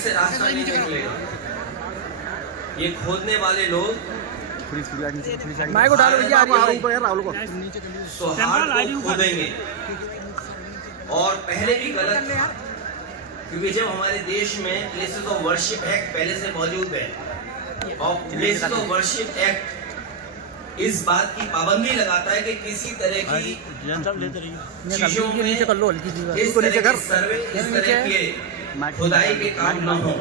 से रास्ता नहीं निकलेगा। ये खोदने वाले लोग सौहार्द को खोदेंगे। और पहले भी गलत था, क्योंकि जब हमारे देश में प्लेसेस ऑफ वर्शिप एक्ट पहले से मौजूद है और प्लेसेस ऑफ वर्शिप एक्ट इस बात की पाबंदी लगाता है कि किसी तरह की चीजों में इस तरह के खुदाई के काम न हो।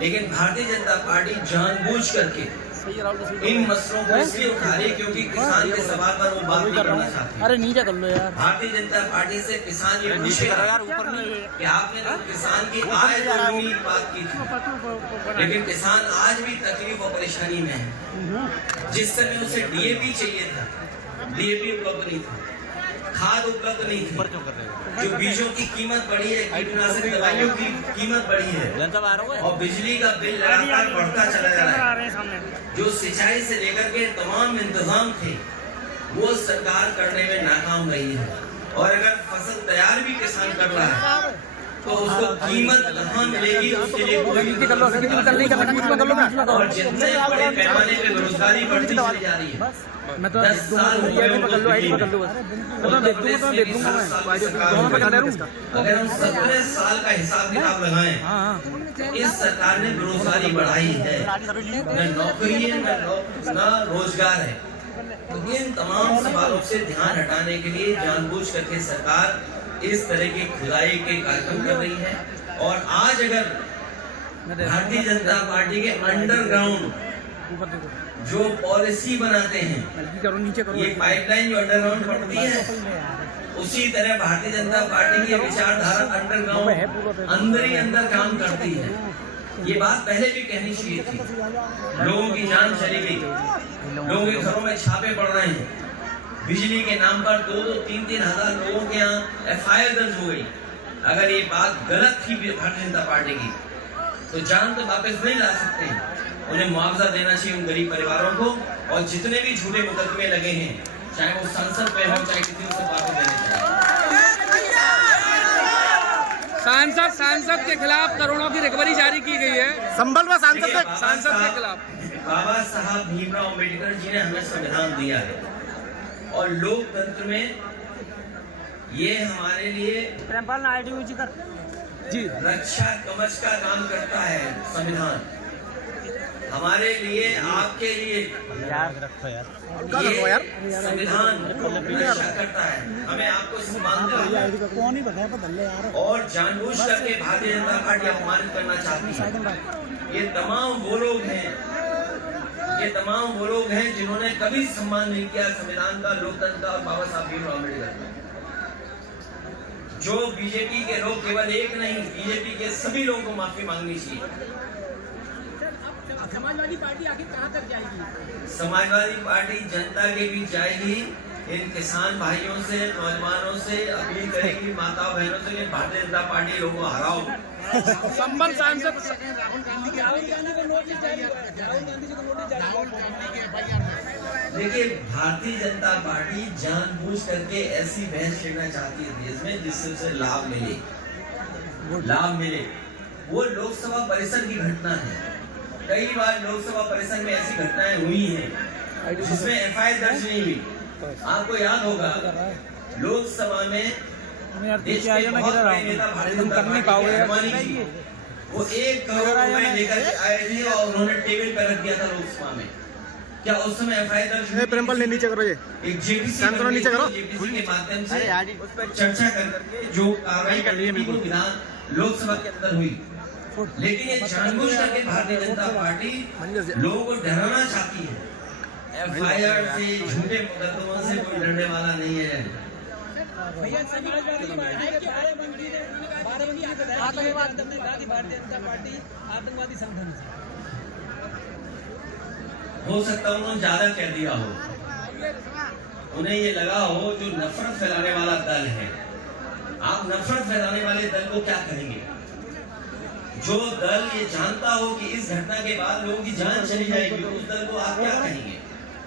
लेकिन भारतीय जनता पार्टी जानबूझ करके इन मसलों को इसलिए उठा रही क्योंकि किसान के सवाल पर वो बात नहीं करना चाहती। अरे नीचे कर लो यार। भारतीय जनता पार्टी से किसान ये पूछेगा कि आपने तो किसान की आय दोगुनी की बात की थी, लेकिन किसान आज भी तकलीफ और परेशानी में है। जिस समय उसे डीएपी चाहिए था, डीएपी उपलब्ध नहीं था, खाद उपलब्ध नहीं थी, जो बीजों की कीमत बढ़ी है, कीटनाशक दवाइयों की कीमत बढ़ी है और बिजली का बिल लगातार बढ़ता चला जा रहा है। जो सिंचाई से लेकर के तमाम इंतजाम थे वो सरकार करने में नाकाम रही है। और अगर फसल तैयार भी किसान कर रहा है तो उसको कीमत कहाँ मिलेगी, उसके लिए और जितने बड़े पैमाने पे बेरोजगारी बढ़ती चली जा रही है। 10 साल अगर हम 17 साल का हिसाब किताब लगाएं, इस सरकार ने बेरोजगारी बढ़ाई है, न नौकरी है न रोजगार है। तो इन तमाम सवालों से ध्यान हटाने के लिए जानबूझ करके सरकार इस तरह की खुदाई के कार्यक्रम कर रही है। और आज अगर भारतीय जनता पार्टी के अंडरग्राउंड जो पॉलिसी बनाते हैं, ये पाइपलाइन जो अंडरग्राउंड पड़ती है, उसी तरह भारतीय जनता पार्टी की विचारधारा अंडरग्राउंड अंदर ही अंदर काम करती है। ये बात पहले भी कहनी चाहिए थी। लोगों की जान चली गई, लोगों के घरों में छापे पड़ रहे हैं, बिजली के नाम पर 2-3 हजार लोगों के यहाँ एफआईआर दर्ज हो गई। अगर ये बात गलत थी भारतीय जनता पार्टी की तो जान तो वापस नहीं ला सकते हैं। उन्हें मुआवजा देना चाहिए उन गरीब परिवारों को, और जितने भी झूठे मुकदमे लगे हैं, चाहे वो संसद में हो चाहे किसी से वापस देने चाहिए। सांसद के खिलाफ करोड़ों की रिकवरी जारी की गई है संभल में। सांसद के खिलाफ बाबा साहब भीमराव अम्बेडकर जी ने हमें संविधान दिया है और लोकतंत्र में ये हमारे लिए रक्षा कवच का काम करता है। संविधान हमारे लिए, आपके लिए संविधान रक्षा करता है, हमें आपको सम्मान देता है। और जानबूझ करके भारतीय जनता पार्टी अपमानित करना चाहती है। ये तमाम वो लोग हैं जिन्होंने कभी सम्मान नहीं किया संविधान का, लोकतंत्र का और बाबा साहब भीमराव अम्बेडकर का। जो बीजेपी के लोग, केवल एक नहीं, बीजेपी के सभी लोगों को माफी मांगनी चाहिए। समाजवादी पार्टी आखिर कहां तक जाएगी? समाजवादी पार्टी जनता के बीच जाएगी। इन किसान भाइयों से, नौजवानों से अपील करेगी, माता बहनों से कि भारतीय जनता पार्टी लोगों को हराओ। संभल सांसद देखिए, भारतीय जनता पार्टी जानबूझ करके ऐसी बहस छेड़ना चाहती है देश में जिससे उसे लाभ मिले। वो लोकसभा परिसर की घटना है। कई बार लोकसभा परिसर में ऐसी घटनाएं हुई हैं जिसमें एफआईआर दर्ज नहीं हुई। आपको याद होगा, लोकसभा में देश के बहुत बड़े नेता भारतीय जनता पार्टी जी, वो 1 करोड़ रुपए लेकर के आए थे और उन्होंने टेबल पर रख दिया था लोकसभा में। क्या उस समय एफआईआर दर्ज? प्रेमपाल ने नीचे करो, ये एक जेपीसी नीचे करो, के माध्यम से उस पर चर्चा करके जो कार्रवाई करनी है वो विधान लोकसभा के अंदर हुई। लेकिन ये जानबूझ करके भारतीय जनता पार्टी लोगों को डराना चाहती है। एफआईआर से, झूठे मुकदमों से कोई डरने वाला नहीं है। आतंकवादी संगठन हो सकता है उन्होंने ज्यादा कह दिया हो, उन्हें ये लगा हो जो नफरत फैलाने वाला दल है। आप नफरत फैलाने वाले दल को क्या कहेंगे? जो दल ये जानता हो कि इस घटना के बाद लोगों की जान चली जाएगी, उस दल को आप क्या कहेंगे?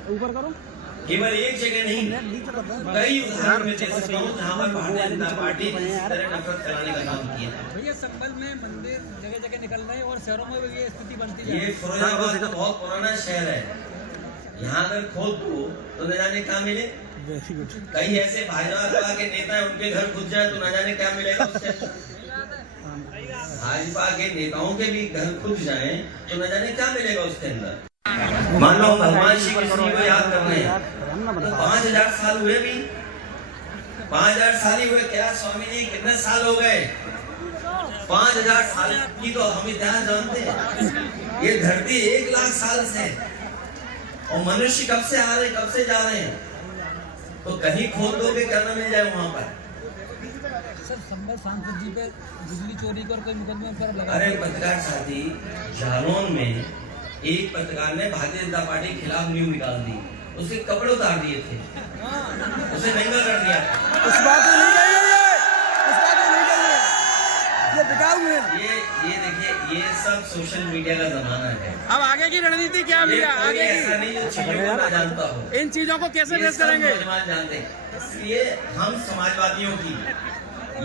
ऊपर करो। केवल एक जगह नहीं, कई उदाहरण में दे सकता हूँ जहाँ पर भारतीय जनता पार्टी ने इस तरह नफरत फैलाने का काम किया है। भैया संभल में मंदिर जगह जगह निकल रहे हैं और शहरों में भी ये स्थिति बनती है। ये फिरोजाबाद तो बहुत पुराना शहर है, यहाँ अगर खोद दो तो न जाने क्या मिले। कई ऐसे भाजपा के नेता है, उनके घर खुद जाए तो न जाने क्या मिलेगा उससे। भाजपा के नेताओं के भी घर खुद जाए तो न जाने क्या मिलेगा उसके अंदर। मान लो भगवान श्री कृष्ण को याद कर रहे हैं तो 5000 साल हुए भी, 5000 साल ही हुए क्या स्वामी जी, कितने साल हो गए? 5000 साल की तो हम इतिहास जानते हैं। ये धरती 1 लाख साल से, और मनुष्य कब से आ रहे, कब से जा रहे हैं, तो कहीं खोद दो के क्या मिल जाए वहां पर। सर संभल सांसद जी पे बिजली चोरी कर कोई मुकदमे पर लगा। अरे पत्रकार साथी, जालौन में एक पत्रकार ने भारतीय जनता पार्टी के खिलाफ न्यूज निकाल दी, उसके कपड़े उतार दिए थे, उसे नंगा कर दिया। उस बात में नहीं गई है, उस बात में नहीं गई है, ये बिकाऊ है। ये देखिए, ये सब सोशल मीडिया का जमाना है। अब आगे की रणनीति क्या भैया? आगे ऐसा नहीं जो चीजों को मैं जानता हूँ, इन चीजों को कैसे ये फेस सब करेंगे? नौजवान जानते हैं। इसलिए हम समाजवादियों की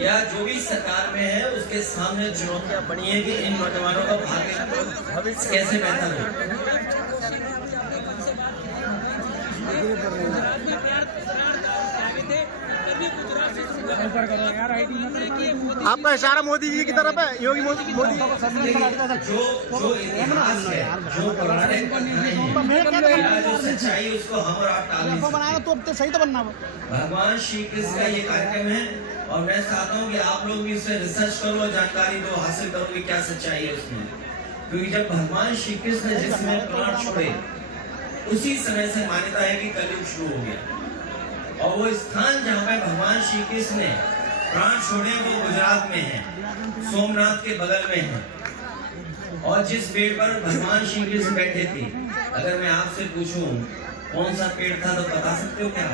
या जो भी सरकार में है उसके सामने चुनौतियां बनी है कि इन नौजवानों का भविष्य कैसे बेहतर हो। आपका इशारा मोदी जी की तरफ है, योगी मोदी। जो इतिहास है, जो पौराणिक कथाएं हैं, जो सच्चाई, उसको हम और आप टाल नहीं सकते। तो सही तो बनना। भगवान श्री कृष्ण का ये कार्यक्रम है और मैं चाहता हूँ कि आप लोग भी इसमें रिसर्च करो और जानकारी दो, हासिल करो कि क्या सच्चाई है उसमें। क्योंकि जब भगवान श्री कृष्ण ने जिसमें प्राण छोड़े, उसी समय से मान्यता है कि कलयुग शुरू हो गया। और वो स्थान जहाँ पे भगवान श्री कृष्ण ने प्राण छोड़े वो गुजरात में है, सोमनाथ के बगल में है। और जिस पेड़ पर भगवान श्री कृष्ण बैठे थे, अगर मैं आपसे पूछूं कौन सा पेड़ था तो बता सकते हो क्या?